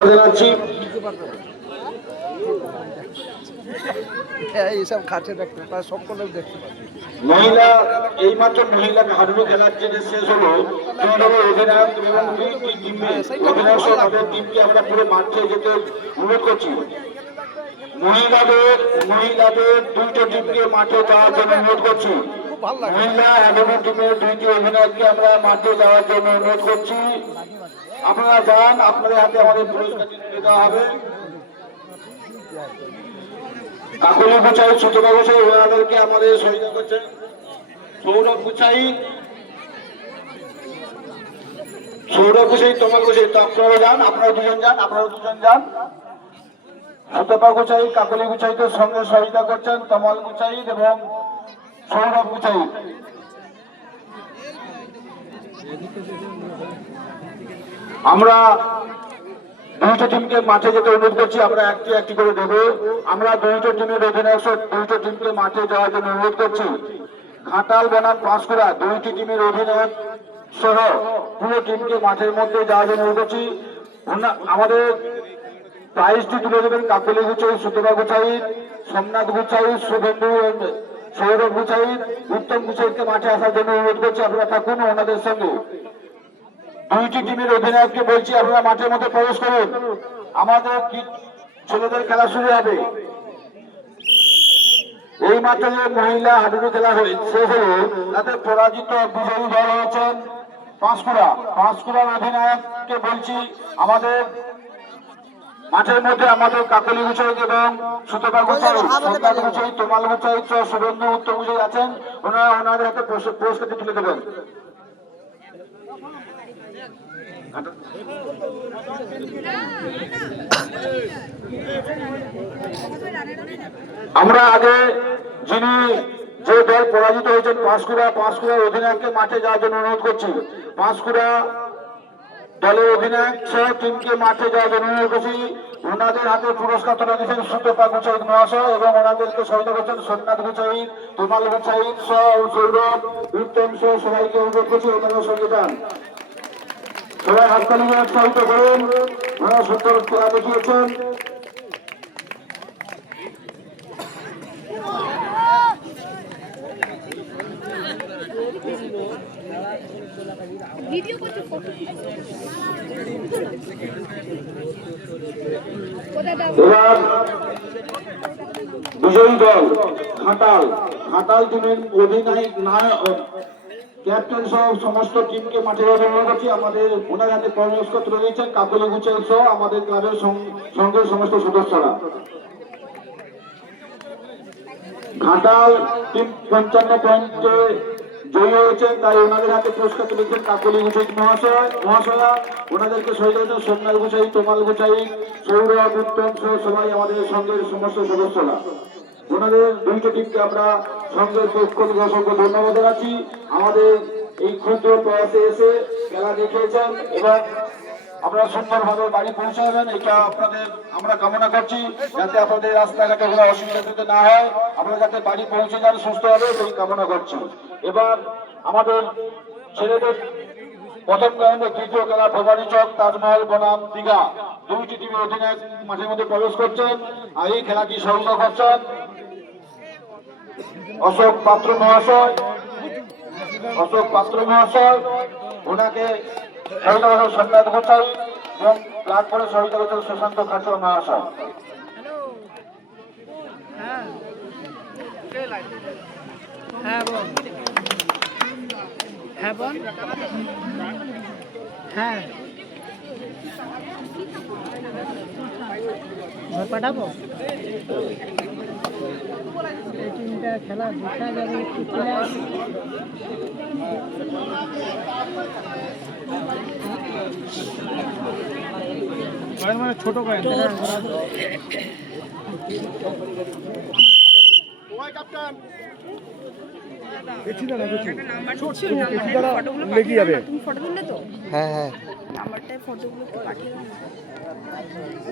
জানাচ্ছি এইসব খাটে দেখতে পায়, সকলেও দেখতে পাবে। মহিলা এইমাত্র মহিলা হাডুডু খেলার যে শেষ হলো, অধিনায়ক এবং অধিনায়ক সহ তাদের টিমকে আমরা পুরো মাঠে যেতে অনুরোধ করছি। মহিলাদের দুইটা টিমকে মাঠে যাওয়ার জন্য অনুরোধ করছি। মহিলা হাডুডু টিমের দুইটি অধিনায়ককে আমরা মাঠে যাওয়ার জন্য অনুরোধ করছি। আপনারা যান, আপনাদের হাতে আমাদের পুরস্কারটি তুলে দেওয়া হবে। কাকুলি গুচাই, সুতবা গুচাই ওনাদেরকে আমাদের সহায়তা করছেন। সৌরভ গুচাই, তোমার গুচাই, তো আপনারা যান, আপনারা দুজন যান। সুতবা গুচাই, কাকুলি গুচাইতে সঙ্গে সহায়তা করছেন তমাল গুচাই এবং সৌরভ গুচাই। আমরা দুইটা টিমকে মাঠে যেতে অনুরোধ করছি। আমরা একটি করে দেবো। আমরা দুইটা টিমের অধিনায়ক দুইটা টিমকে মাঠে যাওয়ার জন্য অনুরোধ করছি। ঘাটাল বনাম পাঁশকুড়া দুইটি টিমের অধিনায়ক সহ পুরো টিমকে মাঠের মধ্যে যাওয়ার জন্য অনুরোধ করছি। আমাদের প্রাইজটি তুলে দেবেন কাকলি গুচাই, সুতবা গুচাই, সোমনাথ গুচাই, শুভেন্দু, সৌরভ গুচাই, উত্তম গুচাইকে মাঠে আসার জন্য অনুরোধ করছি। আপনারা থাকুন ওনাদের সঙ্গে। দুইটি টিমের অধিনায়ককে বলছি আপনারা মাঠের মধ্যে প্রবেশ করুন। আমাদের ছেলেদের খেলা শুরু হবে। এই মাঠে যে মহিলা হাডুডু খেলা শেষ হলো, তাতে পরাজিত বিজয়ী দল হয়েছেন পাঁশকুড়ার অধিনায়ককে বলছি আমাদের মাঠের মধ্যে আমাদের কাকলি গুচাই এবং সুতবা গুচাই, সোমনাথ গুচাই, তমাল গুচাই, শুভেন্দু, উত্তম গুচাই আছেন। ওনারা ওনাদের হাতে পুরস্কারটি তুলে দেবেন। আমরা আগে যে দল পরাজিত হয়েছেন পাঁশকুড়ার অধিনায়ককে মাঠে যাওয়ার জন্য অনুরোধ করছি। পাঁশকুড়া দলের অধিনায়ক সহ টিমকে মাঠে যাওয়ার জন্য অনুরোধ করছি। ওনাদের হাতে পুরস্কার তুলে দিয়েছেন সুতপা গুচাই মহাশয় এবং ওনাদেরকে সহায়তা করছেন সোমনাথ গুচাই, তমাল গুচাই সহ সৌরভ, উত্তম সহ সবাইকে অনুরোধ করছি ওনাদের সঙ্গে যান। সবাই হাততালি দিয়ে উৎসাহিত করুন। ওনারা সুন্দর খেলা দেখিয়েছেন। এবার বিজয়ী দল ঘাটাল টিমের অধিনায়ক ক্যাপ্টেন সহ সমস্ত টিমকে মাঠে অনুরোধ করছি। আমাদের ওনার হাতে পুরস্কার তুলে দিয়েছেন কাকুলি গুচাই সহ আমাদের ক্লাবের সঙ্গে সমস্ত সদস্যরা। ঘাটাল টিম 55 পয়েন্টে জয়ী হয়েছেন, তাই ওনাদের হাতে পুরস্কার তুলেছেন কাকুলি গুচাই মহাশয়া। ওনাদেরকে সহায়তা করেছেন সোমনাথ গুচাই, তমাল গুচাই, সৌরভ, উত্তম সহ সবাই আমাদের সঙ্গের সমস্ত সদস্যরা। ওনাদের দুইটা টিমকে আমরা সঙ্গের পক্ষ থেকে অসংখ্য ধন্যবাদ জানাচ্ছি। আমাদের এই ক্ষুদ্র প্রয়াসে এসে খেলা দেখিয়েছেন এবং আপনারা সুন্দরভাবে বাড়ি পৌঁছে যাবেন, এটা আপনাদের আমরা কামনা করছি। যাতে আপনাদের রাস্তাঘাটে কোনো অসুবিধা যাতে না হয়, আপনারা যাতে বাড়ি পৌঁছে যান সুস্থভাবে, সেই কামনা করছি। এবার আমাদের ছেলেদের প্রথম রাউন্ডে তৃতীয় খেলা ভবানী চক তাজমহল বনাম দীঘা দুইটি টিমের অধিনায়ক মাঠের মধ্যে প্রবেশ করছেন। আর এই খেলাটি সহযোগিতা করছেন অশোক পাত্র মহাশয়। ওনাকে সহায়তা করছেন সোমনাথ গোচাই এবং তারপরে সহায়তা করছেন সুশান্ত খাচর মহাশয়। পাঠাবো এই তিনটা খেলা দেখা যাবে একটু মানে ছোট করে লেগে যাবে। হ্যাঁ, নাম্বারটায় ফটোগুলো পাঠিয়ে